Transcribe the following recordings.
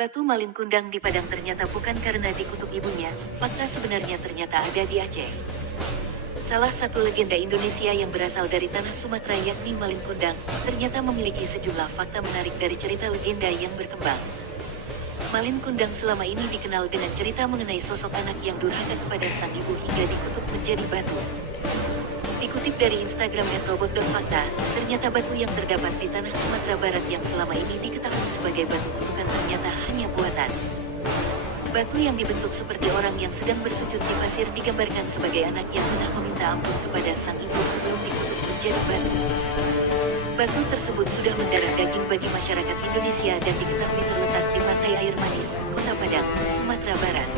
Batu Malin Kundang di Padang ternyata bukan karena dikutuk ibunya, fakta sebenarnya ternyata ada di Aceh. Salah satu legenda Indonesia yang berasal dari tanah Sumatera yakni Malin Kundang, ternyata memiliki sejumlah fakta menarik dari cerita legenda yang berkembang. Malin Kundang selama ini dikenal dengan cerita mengenai sosok anak yang durhaka kepada sang ibu hingga dikutuk menjadi batu. Dikutip dari Instagram @robot.fakta, ternyata batu yang terdapat di tanah Sumatera Barat yang selama ini diketahui sebagai batu kutukan ternyata hanya buatan. Batu yang dibentuk seperti orang yang sedang bersujud di pasir digambarkan sebagai anak yang pernah meminta ampun kepada sang ibu sebelum dikutuk menjadi batu. Batu tersebut sudah mendarah daging bagi masyarakat Indonesia dan diketahui terletak di pantai Air Manis, Kota Padang, Sumatera Barat.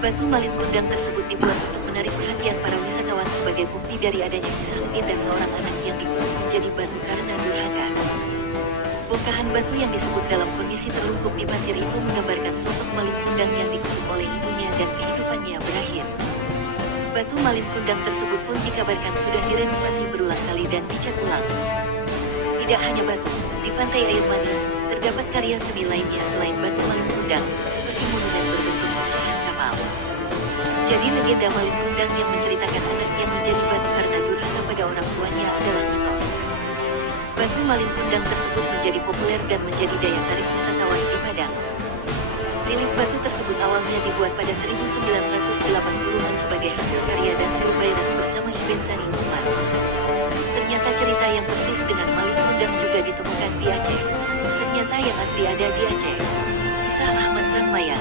Batu Malin Kundang tersebut dibuat untuk menarik perhatian para wisatawan sebagai bukti dari adanya kisah legenda seorang anak yang dikutuk menjadi batu karena durhaka. Bongkahan batu yang disebut dalam kondisi terlungkup di pasir itu menggambarkan sosok Malin Kundang yang dikutuk oleh ibunya dan kehidupannya berakhir. Batu Malin Kundang tersebut pun dikabarkan sudah direnovasi berulang kali dan dicat ulang. Tidak hanya batu, di pantai Air Manis, terdapat karya seni lainnya selain batu Malin Kundang, seperti monumen berbentuk pecahan kapal. Jadi legenda Malin Kundang yang menceritakan anak yang menjadi batu karena durhaka pada orang tuanya adalah mitos. Batu Malin Kundang tersebut menjadi populer dan menjadi daya tarik wisatawan di Padang. Relief batu tersebut awalnya dibuat pada 1980-an sebagai hasil karya Dasrul Bayras bersama Ibn Sani Usman. Ternyata cerita yang persis dengan Malin Kundang juga ditemukan di Aceh. Ternyata yang asli ada di Aceh. Kisah Ahmad Rahmaya.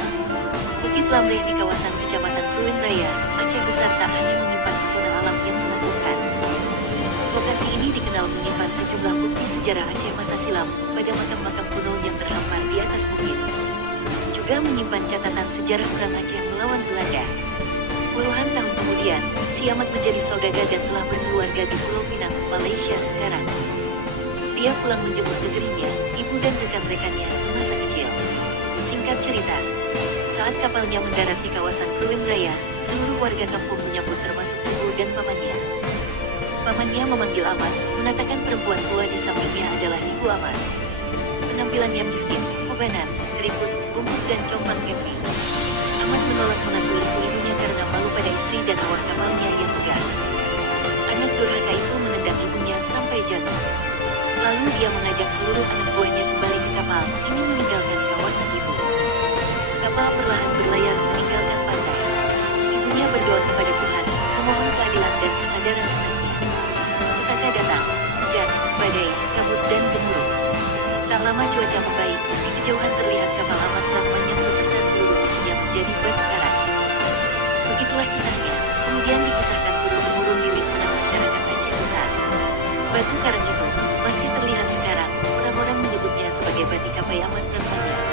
Bukit Lamreh di kawasan Kecamatan Kluwen Raya, Aceh Besar tak hanya menyimpan pesona alam yang mengagumkan. Lokasi ini dikenal menyimpan sejumlah bukti sejarah Aceh masa silam pada makam-makam kuno yang terhampar di atas bukit. Juga menyimpan catatan sejarah perang Aceh melawan Belanda. Puluhan tahun kemudian, si Ahmad menjadi saudagar dan telah berkeluarga di Pulau Pinang, Malaysia sekarang. Dia pulang menjemput negerinya, ibu dan rekan-rekannya semasa kecil. Singkat cerita, saat kapalnya mendarat di kawasan Kluwen Raya, seluruh warga kampung menyambut termasuk ibu dan pamannya. Pamannya memanggil Ahmad, mengatakan perempuan tua di sampingnya adalah Ibu Ahmad. Penampilannya miskin, ubanan, keriput, bungkuk dan compang camping. Ahmad menolak mengakui ibu-ibunya karena malu pada istri dan awak kapalnya yang megah. Anak durhaka itu menendang ibunya sampai jatuh. Lalu dia mengajak seluruh anak buahnya kembali ke kapal, ingin meninggalkan kawasan ibu. Kapal perlahan berlayar meninggalkan pantai. Ibunya berdoa kepada Tuhan, memohon keadilan dan kesadaran umatnya. Petaka datang, hujan, badai, kabut dan gemuruh. Tak lama cuaca membaik, di kejauhan terlihat kapal Ahmad Rahmanyang beserta seluruh isinya menjadi batu karang. Begitulah kisahnya, kemudian dikisahkan turun-temurun di lingkungan masyarakat Aceh Besar. Batu karang itu masih terlihat sekarang, orang-orang menyebutnya sebagai Bati Kapai Ahmad Rahmanyang.